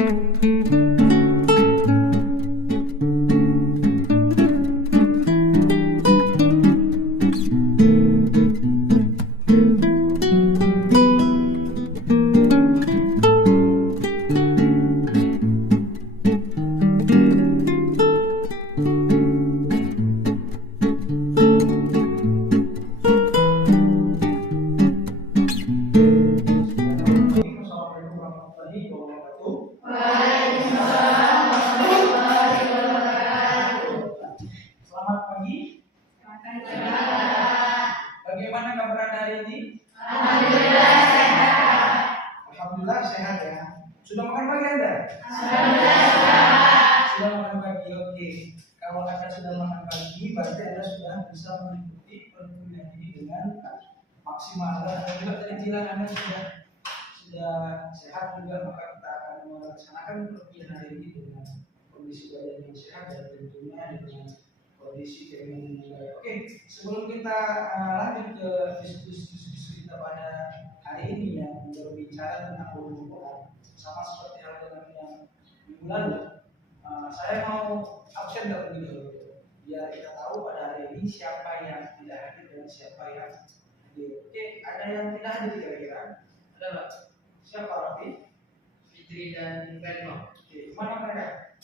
Selamat pagi. Bagaimana kabar hari ini? Alhamdulillah sehat ya. Sudah makan pagi Anda? Sudah makan pagi. Oke. Kalau Anda sudah makan pagi, berarti Anda sudah bisa mengikuti perkuliahan ini dengan maksimal. Dan juga tadi bilang Anda sudah sehat juga, maka kita akan melaksanakan perkuliahan hari ini dengan kondisi badan yang sehat dan tentunya dengan kondisi keuangan yang baik. Oke, sebelum kita lanjut ke diskusi kita pada hari ini yang berbicara tentang ulumul Quran, sama seperti hal yang minggu lalu, saya mau absen terlebih dahulu biar kita tahu pada hari ini siapa yang tidak hadir dan siapa yang hadir. Oke, ada yang tidak hadir kira-kira? Ada nggak? Siapa Rafi? Fitri dan Reno. Oke, mana mereka?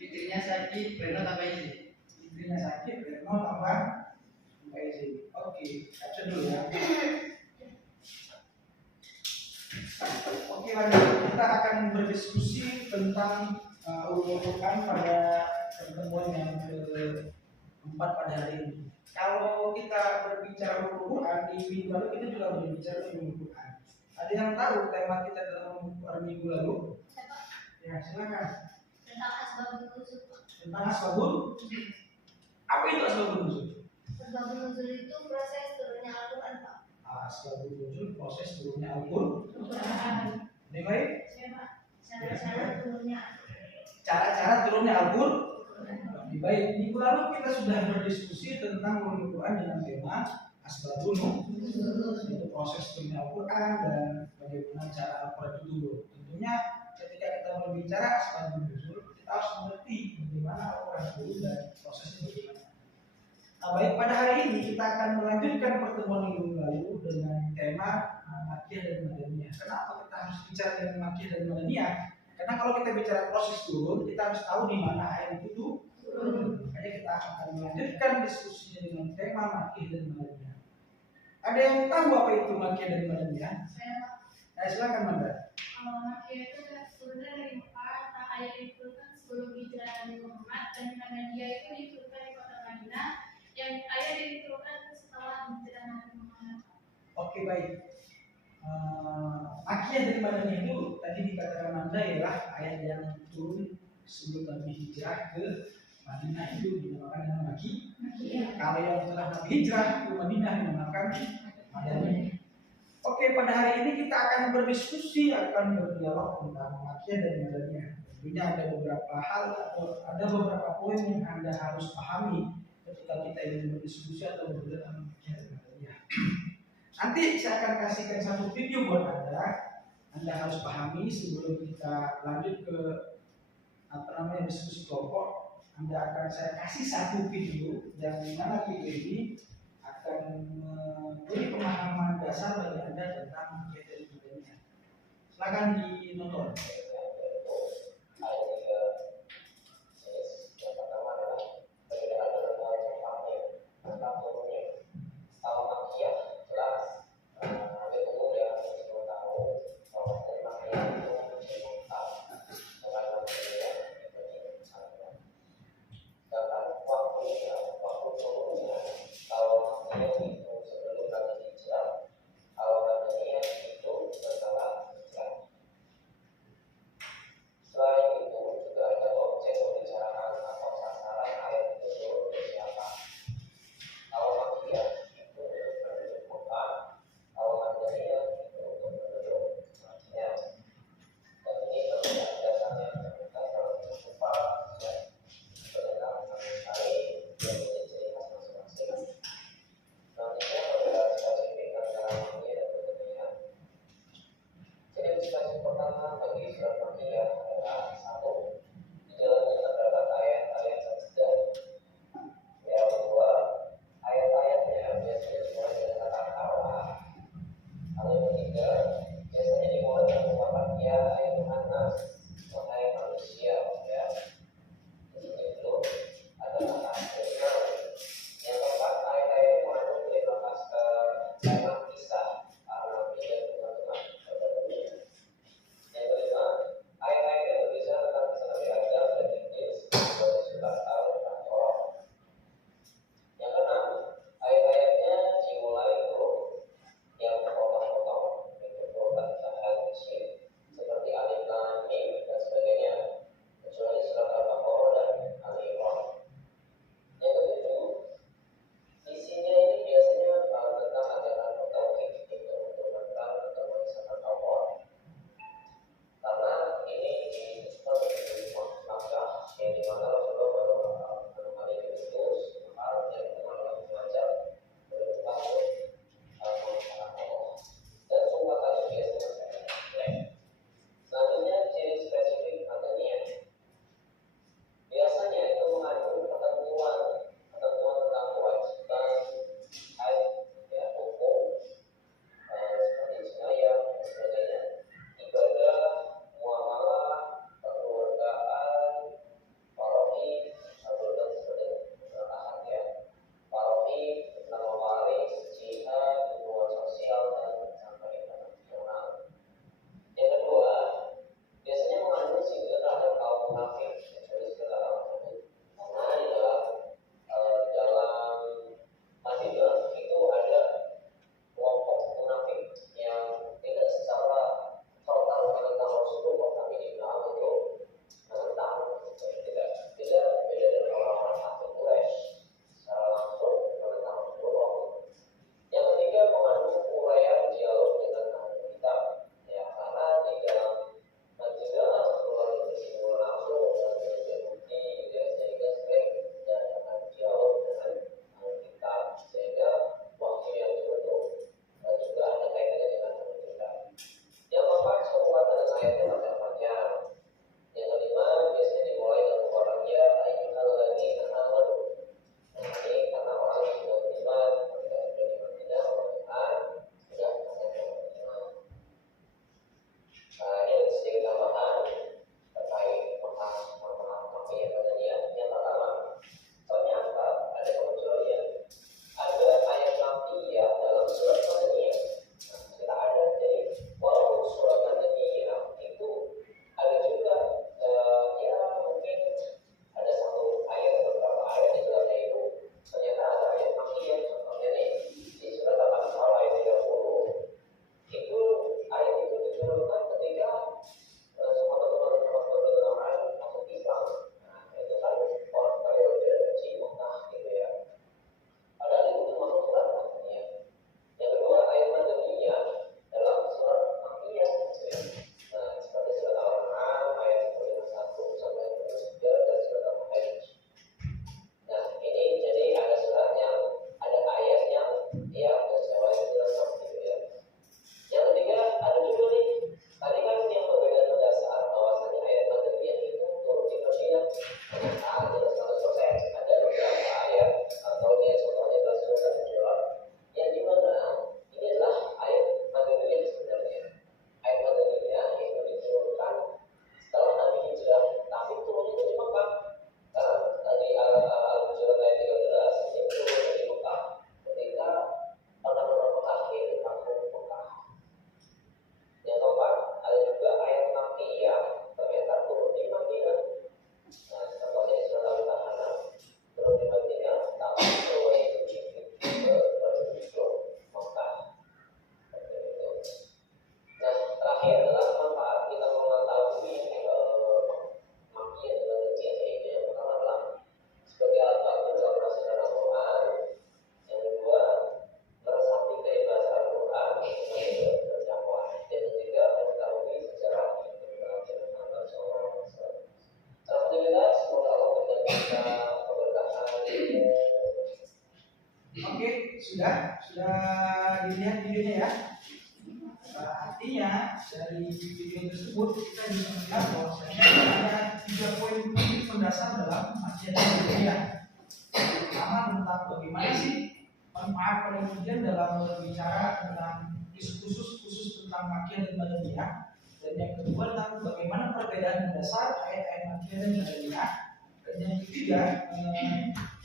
Fitrinya sakit, Reno tambah izin. Fitrinya sakit, Reno tambah izin. Oke, absen dulu ya. Oke, lanjut. Kita akan berdiskusi tentang ulumul Quran pada pertemuan yang keempat pada hari ini. Kalau kita berbicara ulumul Quran di minggu lalu, kita juga berbicara ulumul Quran. Ada yang tahu tema kita dalam ulumul Quran minggu lalu? Ya, silakan. Tentang asbabun nuzul. Tentang asbabun. Apa itu asbabun nuzul? Asbabun nuzul itu proses turunnya Al-Quran, Pak. Asbabun nuzul proses turunnya Al-Quran. Ini baik? Cara-cara turunnya. Cara-cara turunnya Al-Quran. Baik, minggu lalu kita sudah berdiskusi tentang ulumul Quran dengan tema asbabun nuzul, yaitu proses turunnya Al-Quran dan bagaimana cara Al-Quran itu turun. Tentunya ketika kita berbicara asbabun nuzul, kita harus mengerti bagaimana Al-Quran turun dan prosesnya bagaimana. Nah, baik, pada hari ini kita akan melanjutkan pertemuan minggu lalu dengan tema Makkiyah dan Madaniyah. Kenapa kita harus bicara dengan Makkiyah dan Madaniyah? Karena kalau kita bicara proses turun, kita harus tahu di mana ayat itu turun. Makanya kita akan melanjutkan diskusinya dengan tema Makkiyah dan Madaniyah. Ada yang tahu apa itu Makkiyah dan Madaniyah? Saya, Pak. Nah, silakan Manda. Kalau Makkiyah itu sebenarnya dari Mekah, ayat itu kan sebelum hijrah Nabi Muhammad, dan Madaniyah itu diturunkan di kota Madinah, yang ayat diturunkan setelah hijrah Nabi Muhammad. Oke, baik. Makkiyah dan Madaniyah itu tadi dikatakan Manda ialah ayat yang turun sebelum Nabi hijrah ke Madinah itu dinamakan dengan Makkiyah. Kalau yang setelah Nabi hijrah ke Madinah dinamakan Madaniyah. Oke, pada hari ini kita akan berdiskusi, akan berdialog tentang Makkiyah dan Madaniyah. Tentunya ada beberapa hal atau ada beberapa poin yang Anda harus pahami ketika kita ingin berdiskusi atau berbicara tentang Makkiyah dan Madaniyah. Nanti saya akan kasihkan satu video buat Anda harus pahami sebelum kita lanjut ke diskusi kelompok. Saya kasih satu video yang mana video ini akan memberi pemahaman dasar bagi Anda tentang Makkiyah dan Madaniyah. Silakan dinonton. Sudah dilihat videonya ya. Artinya dari video tersebut kita bisa melihat bahwasanya ada 3 poin mendasar dalam kajian ini. Pertama tentang bagaimana sih manfaat penelitian dalam berbicara tentang isu khusus tentang makian dan madaniah. Dan yang kedua tentang bagaimana perbedaan dasar ayat-ayat Makkiyah dan Madaniyah. Dan yang ketiga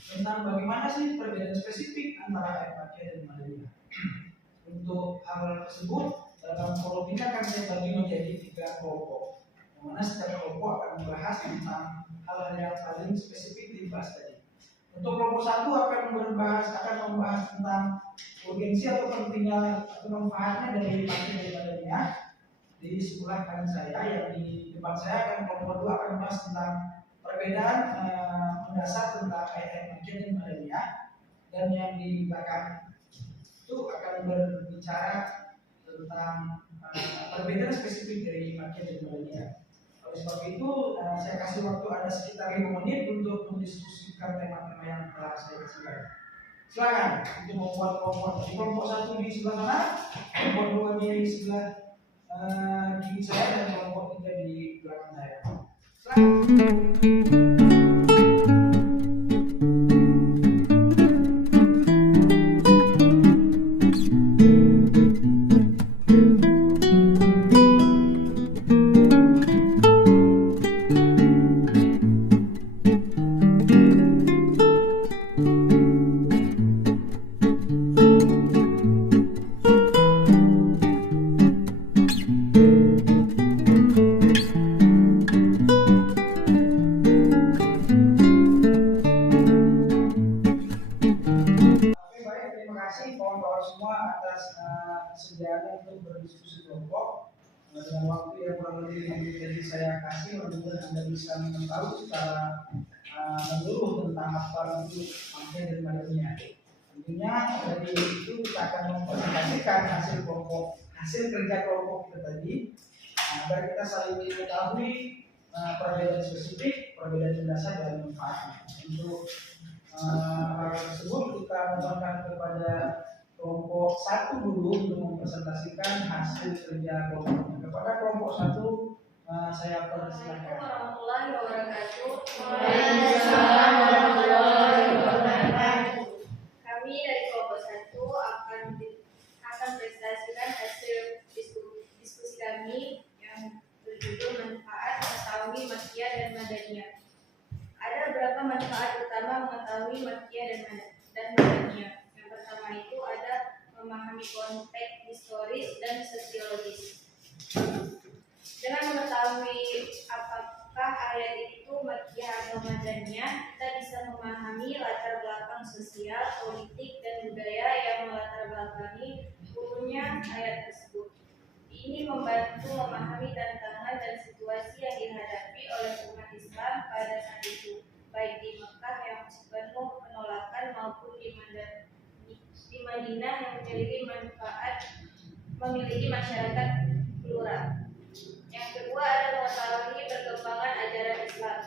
tentang bagaimana sih perbedaan spesifik antara ayat Makkiyah dan Madaniyah. Untuk hal tersebut dalam forum ini akan saya bagi menjadi 3 kelompok. Yang mana setiap kelompok akan membahas tentang hal-hal yang paling spesifik dibahas tadi. Untuk kelompok 1 akan membahas tentang urgensi atau pentingnya atau manfaatnya dari Makkiyah dan Madaniyah. Di sebelah kanan saya, yang di depan saya akan kelompok 2 akan membahas tentang perbedaan mendasar tentang ayat-ayat Makkiyah dan Madaniyah. Dan yang di belakang itu akan berbicara tentang perbedaan spesifik dari Makkiyah dan Madaniyah. Oleh sebab itu, saya kasih waktu ada sekitar 5 menit untuk mendiskusikan tema-tema yang telah saya kasihkan. Silakan untuk membuat kelompok. Kelompok 1 di sebelah kanan, kelompok 2 di sebelah kiri saya, dan kelompok 3 di belakang saya. Silakan. Kesediaan untuk berdiskusi kelompok dengan waktu yang kurang lebih 5 menit yang saya kasih, mudah-mudahan Anda bisa mengetahui secara menyeluruh tentang apa itu Makkiyah dan Madaniyah. Tentunya dari itu kita akan mempresentasikan hasil kerja kelompok kita tadi, agar kita saling mengetahui perbedaan spesifik, perbedaan mendasar dan manfaatnya. Untuk hal tersebut kita mohonkan kepada kelompok 1 dulu untuk mempresentasikan hasil kerja kelompoknya. Kepada kelompok 1 saya persilakan. Warahmatullahi wabarakatuh. Waalaikumsalam warahmatullahi wabarakatuh. Kami dari kelompok 1 akan presentasikan hasil diskusi kami yang berjudul manfaat mengetahui Makkiyah dan Madaniyah. Ada beberapa manfaat utama mengetahui Makkiyah dan Madaniyah. Yang pertama itu ada memahami konteks historis dan sosiologis. Dengan mengetahui apakah ayat itu Makkiyah atau Madaniyah, kita bisa memahami latar belakang sosial, politik, dan budaya yang melatar belakangi turunnya ayat tersebut. Ini membantu memahami tantangan dan situasi yang dihadapi oleh umat Islam pada saat itu, baik di Mekah yang penuh penolakan maupun di Madinah yang memiliki masyarakat plural. Yang kedua ada mengetahui perkembangan ajaran Islam.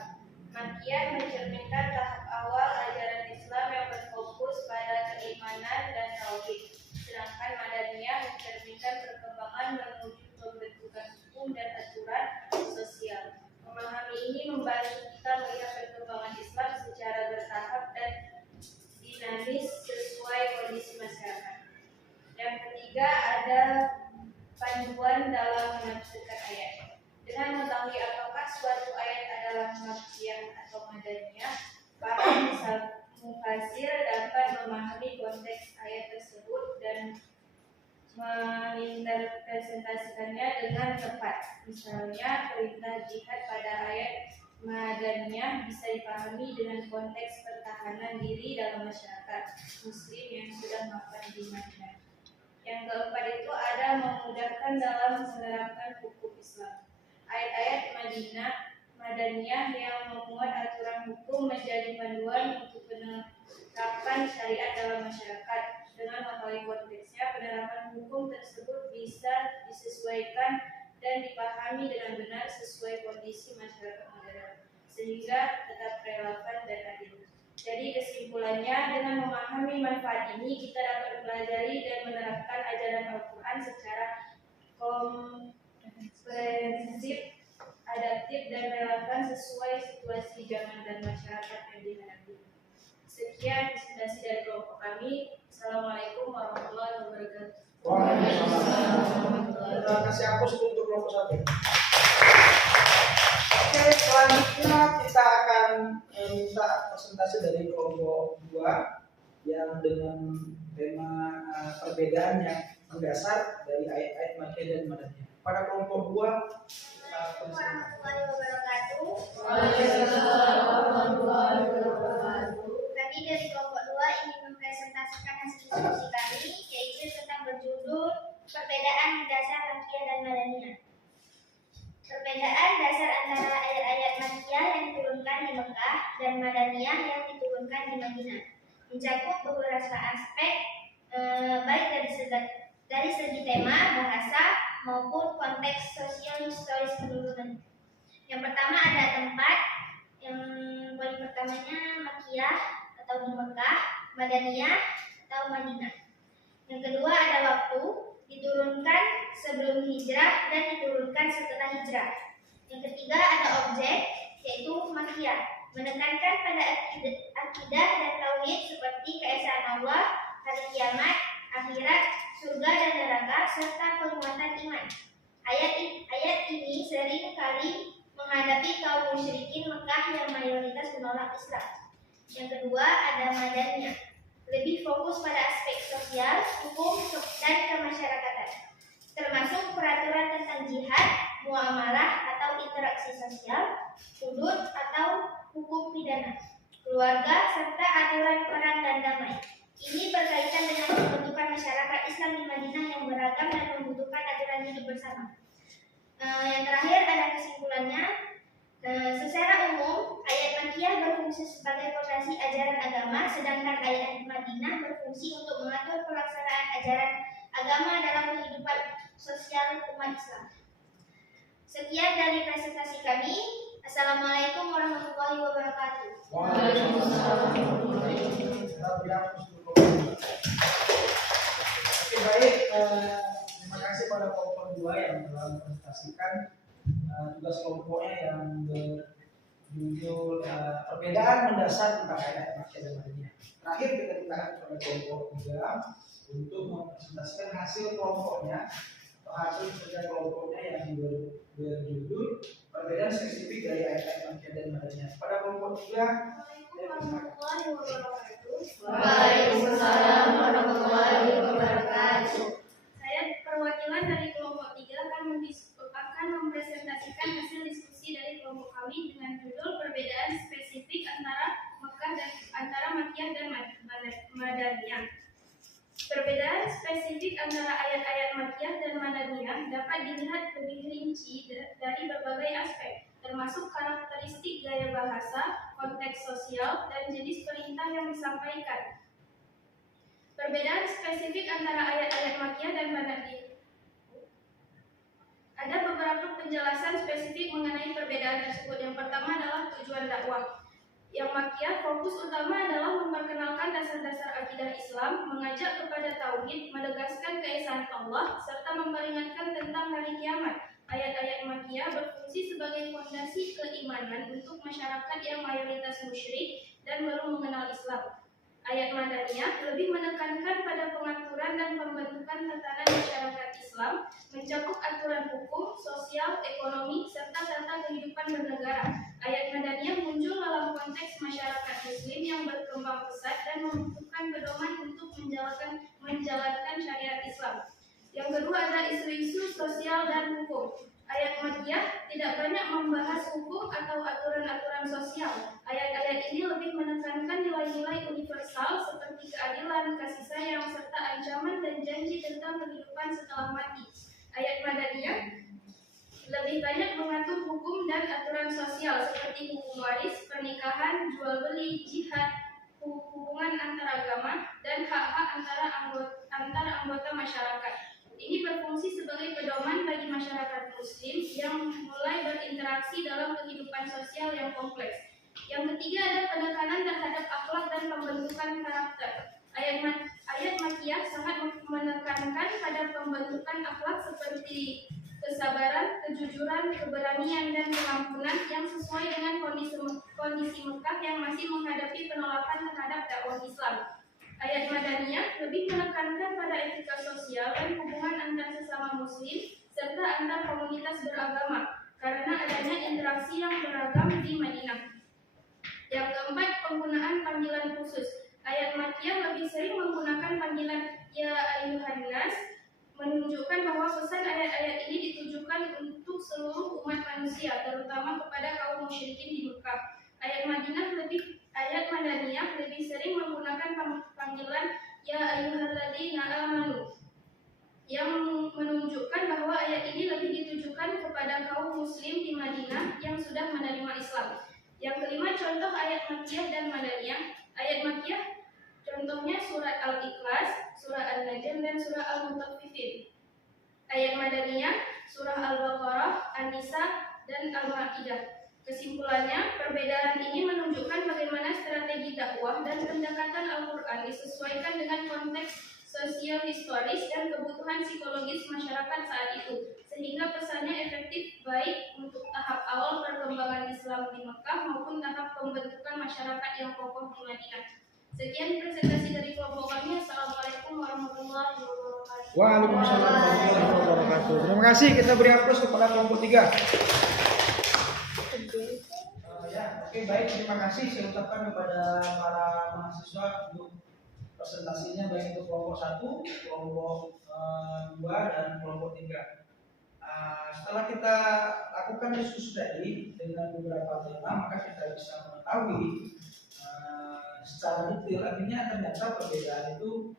Makkiyah mencerminkan tahap awal ajaran Islam yang berfokus pada keimanan dan tauhid, sedangkan Madaniyah mencerminkan perkembangan menuju pembentukan hukum dan aturan sosial. Memahami ini membantu kita melihat perkembangan Islam secara bertahap dan dinamis sesuai kondisi masyarakat. Yang ketiga ada panduan dalam menafsirkan ayat. Dengan mengetahui apakah suatu ayat adalah Makkiyah atau Madaniyah, para mufasir dapat memahami konteks ayat tersebut dan menginterpretasikannya dengan tepat. Misalnya, perintah jihad pada ayat Madaniyah bisa dipahami dengan konteks pertahanan diri dalam masyarakat Muslim yang sudah makan di Madinah. Yang keempat itu ada memudahkan dalam menerapkan hukum Islam. Ayat-ayat Madaniyah yang memuat aturan hukum menjadi panduan untuk penerapan syariat dalam masyarakat. Dengan mengetahui konteksnya, penerapan hukum tersebut bisa disesuaikan dan dipahami dengan benar sesuai kondisi masyarakat modern, sehingga tetap relevan dan adil. Jadi kesimpulannya, dengan memahami manfaat ini, kita dapat mempelajari dan menerapkan ajaran Al-Quran secara komprehensif, adaptif, dan relevan sesuai situasi zaman dan masyarakat yang dihadapi. Sekian presentasi dari kelompok kami. Assalamualaikum warahmatullahi wabarakatuh. Waalaikumsalam. Terima kasih hapus untuk kelompok kelompok 1. Oke, selanjutnya kita akan minta presentasi dari kelompok 2 yang dengan tema perbedaan yang mendasar dari ayat-ayat Makkiyah dan Madaniyah. Pada kelompok 2 Warahmatullahi wabarakatuh. Kami dari kelompok 2 ingin mempresentasikan hasil diskusi kami, yaitu tentang berjudul Perbedaan Dasar Makkiyah dan Madaniyah. Perbedaan dasar antara ayat-ayat Makkiyah yang diturunkan di Mekah dan Madaniyah yang diturunkan di Madinah mencakup beberapa aspek, baik dari segi tema, bahasa, maupun konteks sosial historis penurunan. Yang pertama ada tempat, yang poin pertamanya Makkiyah atau di Mekah, Madaniyah atau Madinah. Yang kedua ada waktu, diturunkan sebelum hijrah dan diturunkan setelah hijrah. Yang ketiga ada objek, yaitu Makkiyah, menekankan pada akidah dan tauhid seperti keesaan Allah, hari kiamat, akhirat, surga dan neraka, serta penguatan iman. Ayat ini sering kali menghadapi kaum musyrikin Mekah yang mayoritas menolak Islam. Yang kedua ada Madaniyah, lebih fokus pada aspek sosial, hukum, dan kemasyarakatan, termasuk peraturan tentang jihad, muamalah atau interaksi sosial, hudud atau hukum pidana, keluarga, serta aturan perang dan damai. Ini berkaitan dengan pembentukan masyarakat Islam di Madinah yang beragam dan membutuhkan aturan hidup bersama. Yang terakhir ada kesimpulannya. Secara umum, ayat Makkiyah berfungsi sebagai fondasi ajaran agama, sedangkan ayat Madinah berfungsi untuk mengatur pelaksanaan ajaran agama dalam kehidupan sosial umat Islam. Sekian dari presentasi kami. Assalamualaikum warahmatullahi wabarakatuh. Oke, baik. Terima kasih pada kelompok 2 yang telah mempresentasikan tugas kelompoknya yang berjudul perbedaan mendasar tentang ayat Makkiyah dan Madaniyah. Terakhir kita minta kepada kelompok 3 untuk mempresentasikan hasil kelompoknya atau hasil kerja kelompoknya yang berjudul perbedaan spesifik dari ayat-ayat Makkiyah dan Madaniyah. Pada kelompok 3, Warahmatullahi wabarakatuh. Waalaikumsalam warahmatullahi wabarakatuh. Saya perwakilan dari kelompok 3 akan mempresentasikan hasil diskusi dari kelompok kami dengan judul perbedaan spesifik antara Makkiyah dan Madaniyah. Perbedaan spesifik antara ayat-ayat Makkiyah dan Madaniyah dapat dilihat lebih rinci dari berbagai aspek, termasuk karakteristik gaya bahasa, konteks sosial, dan jenis perintah yang disampaikan. Perbedaan spesifik antara ayat-ayat Makkiyah dan Madaniyah. Ada beberapa penjelasan spesifik mengenai perbedaan tersebut. Yang pertama adalah tujuan dakwah. Yang Makkiyah fokus utama adalah memperkenalkan dasar-dasar akidah Islam, mengajak kepada tauhid, menegaskan keesaan Allah, serta memperingatkan tentang hari kiamat. Ayat-ayat Makkiyah berfungsi sebagai fondasi keimanan untuk masyarakat yang mayoritas musyrik dan baru mengenal Islam. Ayat Madaniyah lebih menekankan pada pengaturan dan pembentukan tatanan masyarakat Islam, mencakup aturan hukum, sosial, ekonomi, serta tata kehidupan bernegara. Ayat Madaniyah muncul dalam konteks masyarakat Muslim yang berkembang pesat dan membutuhkan pedoman untuk menjalankan syariat Islam. Yang kedua ada isu-isu sosial dan hukum. Ayat Makkiyah tidak banyak membahas hukum atau aturan-aturan sosial. Ayat-ayat ini lebih menekankan nilai-nilai universal seperti keadilan, kasih sayang, serta ancaman dan janji tentang kehidupan setelah mati. Ayat Madaniyah lebih banyak mengatur hukum dan aturan sosial seperti hukum waris, pernikahan, jual beli, jihad, hubungan antar agama, dan hak-hak antara anggota masyarakat. Ini berfungsi sebagai pedoman bagi masyarakat Muslim yang mulai berinteraksi dalam kehidupan sosial yang kompleks. Yang ketiga ada penekanan terhadap akhlak dan pembentukan karakter. Ayat Makkiyah sangat menekankan pada pembentukan akhlak seperti kesabaran, kejujuran, keberanian, dan keampunan yang sesuai dengan kondisi Mekah yang masih menghadapi penolakan terhadap dakwah Islam. Ayat Madaniyah lebih menekankan pada etika sosial dan hubungan antar sesama Muslim, serta antar komunitas beragama karena adanya interaksi yang beragam di Madinah. Yang keempat, penggunaan panggilan khusus. Ayat Makkiyah lebih sering menggunakan panggilan ya ayuhan nas, menunjukkan bahwa pesan ayat-ayat ini ditujukan untuk seluruh umat manusia, terutama kepada kaum musyrikin di Mekah. Ayat Madaniyah lebih sering menggunakan panggilan ya ayyuhalladzina amanu, yang menunjukkan bahwa ayat ini lebih ditujukan kepada kaum muslim di Madinah yang sudah menerima Islam. Yang kelima, contoh ayat Makkiyah dan Madaniyah. Ayat Makkiyah contohnya surat Al-Ikhlas, surah An-Najm, dan surah Al-Mutaffifin. Ayat Madaniyah, surah Al-Baqarah, An-Nisa, dan Al-Ma'idah. Kesimpulannya, perbedaan ini menunjukkan bagaimana strategi dakwah dan pendekatan Al-Quran disesuaikan dengan konteks sosial historis dan kebutuhan psikologis masyarakat saat itu, sehingga pesannya efektif baik untuk tahap awal perkembangan Islam di Mekah maupun tahap pembentukan masyarakat yang kokoh di Madinah. Sekian presentasi dari kelompok kami. Assalamualaikum warahmatullahi wabarakatuh. Waalaikumsalam warahmatullahi wabarakatuh. Terima kasih, kita beri aplaus kepada kelompok 3. Oke, baik, terima kasih saya ucapkan kepada para mahasiswa untuk presentasinya, baik untuk kelompok 1, kelompok 2, dan kelompok 3. Setelah kita lakukan diskusi tadi dengan beberapa tema, maka kita bisa mengetahui secara detail, artinya ternyata perbedaan itu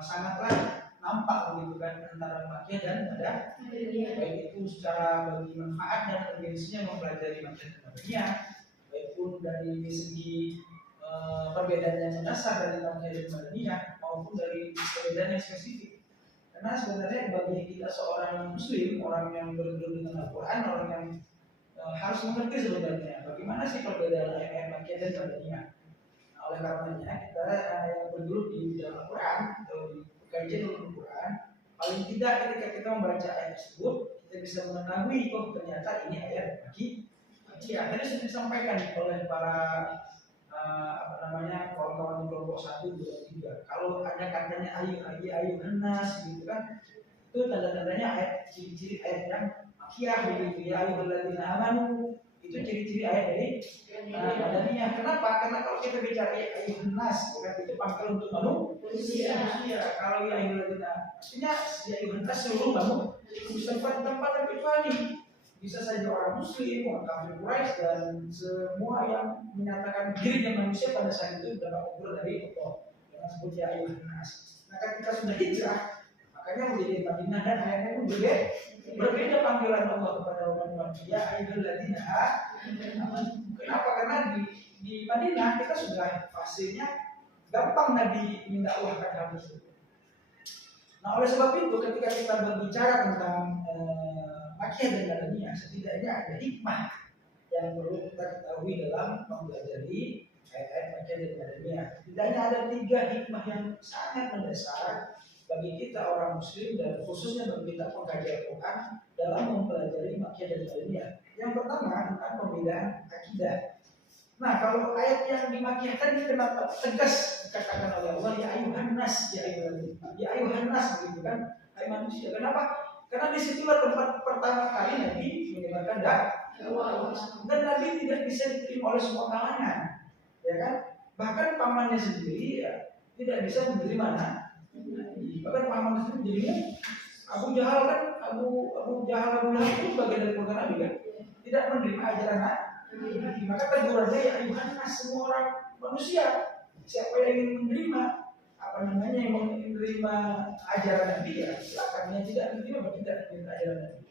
sangatlah nampak begitu kan antara Makkiyah dan Madaniyah, baik itu secara bagi manfaat dan urgensinya mempelajari Makkiyah dan Madaniyah, baik pun dari segi perbedaan yang mendasar dari Makkiyah dan Madaniyah maupun dari perbedaan yang spesifik. Karena sebenarnya bagi kita seorang muslim, orang yang bergelut dengan Al-Quran, orang yang harus mengerti sebenarnya bagaimana sih perbedaan ayat Makkiyah dan Madaniyah. Nah, oleh karenanya kita yang bergelut di dalam Al-Quran atau di kajian Al-Quran, paling tidak ketika kita membaca ayat tersebut, kita bisa mengetahui ternyata ini ayat Makkiyah. Tadi sudah disampaikan oleh para kawan-kawan di kelompok 1, 2, 3. Kalau ada katanya ayu nas gitu kan, itu tanda-tandanya ayat, ciri-ciri ayat yang Makkiyah begitu ya, ayyuhalladzina amanu, itu ciri-ciri ayat dari Madaniyah. Kenapa? Karena kalau kita bicara ayyuhan nas, itu panggilan untuk manusia. Kalau ya ayyuhalladzina, artinya ya ayyuhan nas seluruh manusia, tempat terkecuali. Bisa saja orang muslim, orang kafir Quraisy, dan semua yang menyatakan dirinya manusia pada saat itu dapat ukur dari Allah yang disebut ya ayyuhan nas. Nah, ketika sudah hijrah, makanya menjadi Madinah dan ayatnya pun berbeda panggilan Allah kepada umat ya ayyuhalladzina amanu. Kenapa? Karena di Madinah kita sudah fasenya gampang Nabi mendakwahkan hal tersebut. Nah, oleh sebab itu ketika kita berbicara tentang Makkiyah dan Madaniyah, setidaknya ada hikmah yang perlu kita ketahui dalam mempelajari ayat-ayat Makkiyah dan Madaniyah. Setidaknya ada 3 hikmah yang sangat mendasar bagi kita orang muslim dan khususnya bagi kita pengkaji Al-Quran dalam mempelajari Makkiyah dan Madaniyah. Yang pertama tentang pembedaan akidah. Nah, kalau ayat yang di Makkiyah tadi kenapa tegas dikatakan oleh Allah ya ayyuhan nas, ya ayyuhan nas gitu kan, hai manusia. Kenapa? Karena disitulah tempat pertama kali Nabi menyebarkan dakwah, dan Nabi tidak bisa diterima oleh semua kalangan, ya kan? Bahkan pamannya sendiri ya, tidak bisa menerima Nabi. Bahkan pamannya sendiri Abu Jahal kan, Abu Lahab itu bagian dari keluarga Nabi kan, tidak menerima ajaran Nabi. Maka tegurannya ya ayuhan nas, semua orang manusia, siapa yang ingin menerima yang menerima ajaran Nabi ya silakan, yang tidak menerima tidak ajaran Nabi.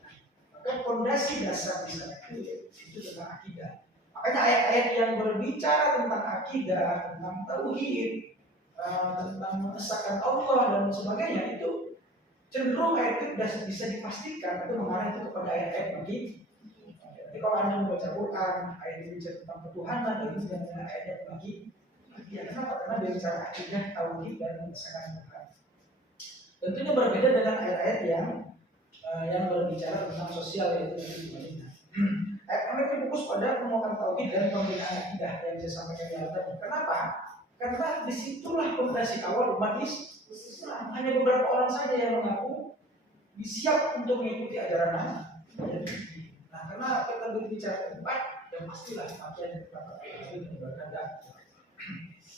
Maka fondasi dasar itu tentang akidah. Makanya ayat-ayat yang berbicara tentang akidah, tentang tauhid, tentang mengesahkan Allah dan sebagainya, itu cenderung ayat itu bisa dipastikan itu mengarah itu kepada ayat-ayat Makkiyah. Jadi kalau Anda membaca Quran, ayat ini bicara tentang ketuhanan, itu dengan ayat-ayat Makkiyah. Ya, kenapa? Karena dia bicara akidah, tauhid, dan mengesahkan Tuhan. Tentunya berbeda dengan ayat-ayat yang berbicara tentang sosial, yaitu di Madinah. Ayat kami fokus pada penguatan tauhid dan pembinaan akidah yang saya sampaikan di awal tadi. Kenapa? Karena disitulah fondasi awal umat Islam. Hanya beberapa orang saja yang mengaku siap untuk mengikuti ajaran Nabi. Nah, karena kita berbicara tempat, yang pastilah pakaian itu berkandang.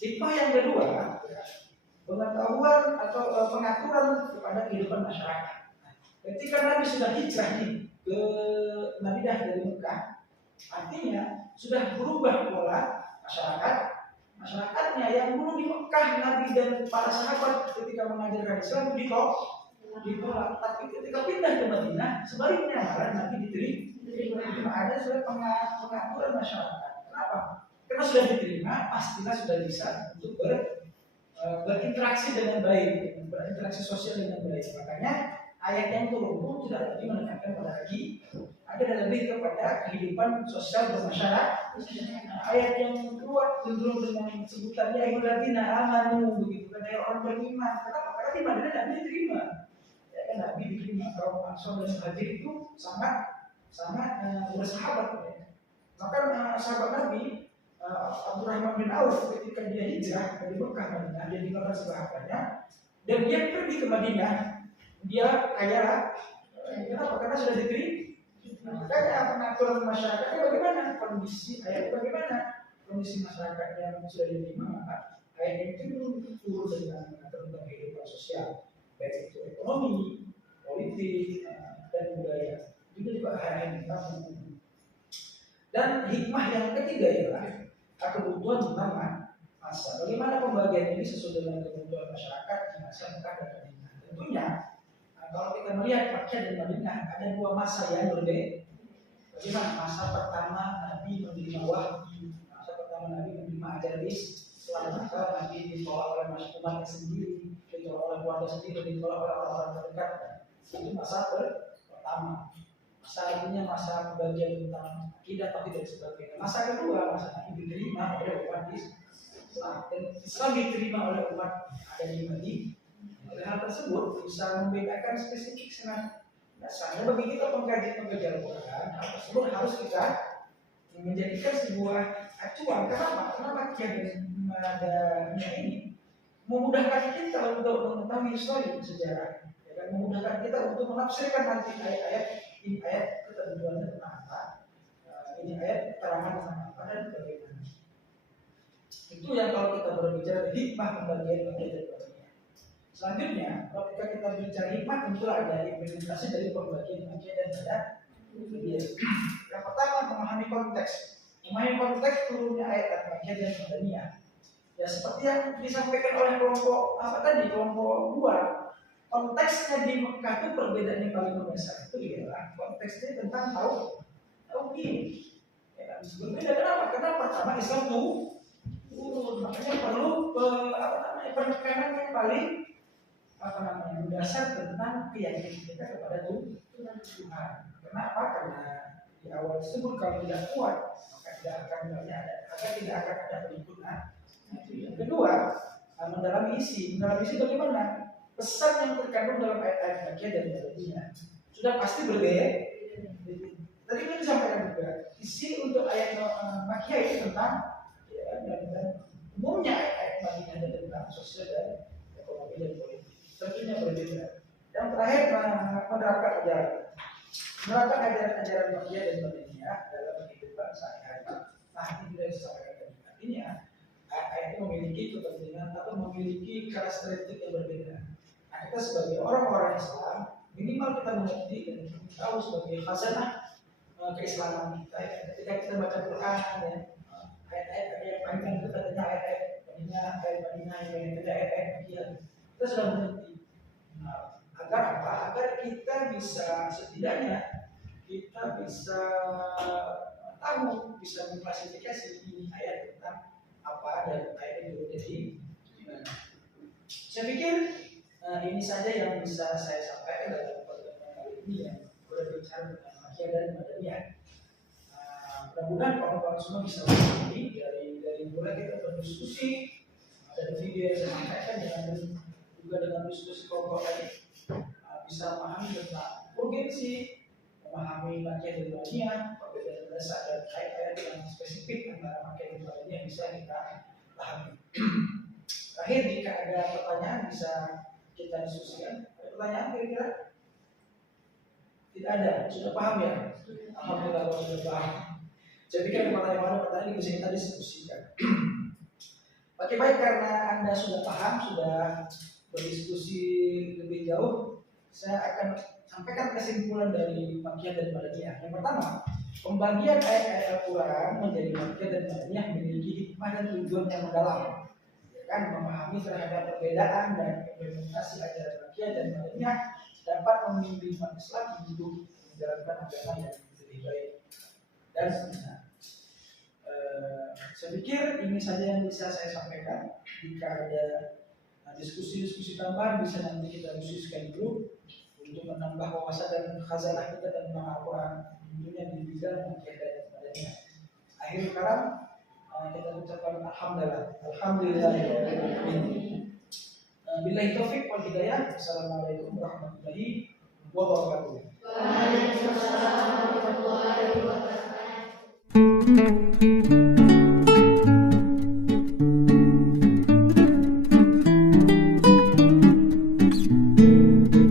Hikmah yang kedua, pengetahuan atau pengaturan kepada kehidupan masyarakat. Ketika Nabi sudah hijrah ke Madinah dari Mekah, artinya sudah berubah pola masyarakatnya yang dulu di Mekah Nabi dan para sahabat ketika mengajarkan Islam ditolak, tapi ketika pindah ke Madinah sebaliknya malah Nabi diterima. Ada sudah pengaturan masyarakat. Kenapa? Karena sudah diterima, pastilah sudah bisa untuk berinteraksi dengan baik, berinteraksi sosial dengan baik. Makanya ayat yang turun pun tidak lagi menekankan pada ada lebih kepada kehidupan sosial bermasyarakat. Ayat yang keluar cenderung dengan sebutan ya ayyuhalladzina amanu, begitu kan, orang beriman. Kenapa? Karena di Madinah Nabi diterima. Ya kan, Nabi diterima. Kaum Ansor dan Muhajir itu sangat bersahabat. Ya. Bahkan sahabat Nabi Abdurrahman bin Auf ketika dia hijrah dari Mekah Madinah, dia tinggalkan sahabatnya dan dia pergi ke Madinah, dia kaya. Kenapa? Karena sudah diterima. Makanya pengaturan masyarakatnya bagaimana? Kondisi masyarakat yang sudah diterima, maka ayat itu turun dengan tentang kehidupan sosial, baik itu ekonomi, politik, dan budaya. Juga hal-hal yang kita. Dan hikmah yang ketiga ialah kebutuhan tentang masa. Bagaimana pembagian ini sesuai dengan kebutuhan masyarakat di masa Mekah dan Madinah? Tentunya kalau kita melihat Mekah dan Madinah ada dua masa yang berbeda. Bagaimana masa pertama Nabi menerima wahyu, masa pertama Nabi menerima ajaran Islam, masa Nabi ditolak oleh umatnya sendiri, ditolak oleh keluarga sendiri, ditolak oleh orang-orang terdekat. Itu masa pertama. Masa artinya masa pembagian tentang akidah tapi dan sebagainya. Masa kedua, masa Nabi diterima oleh umat Islam dan Islam diterima oleh umat ada di Madinah. Oleh hal tersebut bisa membedakan spesifik dengan dasarnya bagi kita pengkaji Al-Quran. Hal tersebut harus kita menjadikan sebuah acuan. Kenapa kiai Madania ini memudahkan kita untuk mengetahui histori sejarah, ya kan? Memudahkan kita untuk menafsirkan nanti ayat-ayat ini, ayat ketentuannya tentang apa, ini ayat keterangan tentang apa dan bagaimana. Itu yang kalau kita berbicara hikmah pembagian bagian. Selanjutnya, ketika kita bicara hikmah, tentu ada implementasi dari pembagian bagian dan bagian. Yang pertama, memahami konteks. Memahami konteks turunnya ayat bagian dan bagian. Ya seperti yang disampaikan oleh kelompok kelompok 2. Konteksnya di Mekah itu perbedaan yang paling mendasar itu ialah konteksnya tentang tauhid. Ya, berbeda kenapa? Karena pertama Islam makanya perlu penekanan yang paling mendasar tentang keyakinan kita kepada Tuhan. Kenapa? Karena di awal tersebut kalau tidak kuat maka tidak akan ada pengikutnya. Yang kedua, mendalami isi bagaimana? Pesan yang terkandung dalam ayat-ayat Makkiyah dan Madaniyah sudah pasti berbeda. Tadi kita disampaikan juga isi untuk ayat Makkiyah itu tentang dan umumnya ayat Madinah itu tentang sosial dan ekonomi dan politik. Tentunya berbeda. Yang terakhir menerapkan ajaran Makkiyah dan Madaniyah dalam kehidupan sehari-hari. Nah ini tidak disampaikan tadi. Artinya ayat itu memiliki kepentingan atau memiliki karakteristik yang berbeda. Nah, kita sebagai orang-orang Islam minimal kita mengerti dan tahu sebagai khazanah keislaman kita. Ketika kita baca Quran, ya, ayat-ayat yang panjang itu katanya ayat-ayat Madinah, ayat-ayat Makkiyah. Kita sudah mengerti. Agar apa? Agar kita bisa setidaknya kita bisa tahu, bisa mengklasifikasi ini ayat tentang apa dan ayat itu jadi gimana. Saya pikir ini saja yang bisa saya sampaikan dalam pertemuan kali ini yang berbicara tentang Makkiyah dan Madaniyah. Mudah-mudahan kawan-kawan semua bisa mengerti dari mulai kita berdiskusi dari video yang saya sampaikan dengan diskusi kelompok tadi bisa memahami tentang urgensi, memahami Makkiyah dan Madaniyah, perbedaan dasar dan ayat-ayat yang spesifik antara Makkiyah dan Madaniyah bisa kita pahami. Terakhir, jika ada pertanyaan bisa kita diskusikan. Ada pertanyaan kira-kira? Tidak ada, sudah paham ya? Alhamdulillah kalau sudah paham. Jadi kan pertanyaan bisa kita diskusikan. Oke, baik, karena Anda sudah paham, sudah berdiskusi lebih jauh, saya akan sampaikan kesimpulan dari Makiyah dan Madaniyah. Yang pertama, pembagian ayat-ayat Al-Quran menjadi Makiyah dan Madaniyah memiliki hikmah dan tujuan yang mendalam. Ya kan, memahami terhadap perbedaan dan implementasi ajaran Makiyah dan Madaniyah dapat membimbing umat Islam untuk menjalankan agama yang lebih baik dan seterusnya. Saya pikir ini saja yang bisa saya sampaikan. Jika ada diskusi-diskusi tambahan bisa nanti kita diskusikan dulu untuk menambah wawasan dan khazanah kita tentang Al-Quran, tentunya di bidang Makiyah dan Madaniyah. Akhir sekarang kita ucapkan alhamdulillah. Billahi taufik wal hidayah. Assalamualaikum warahmatullahi wabarakatuh.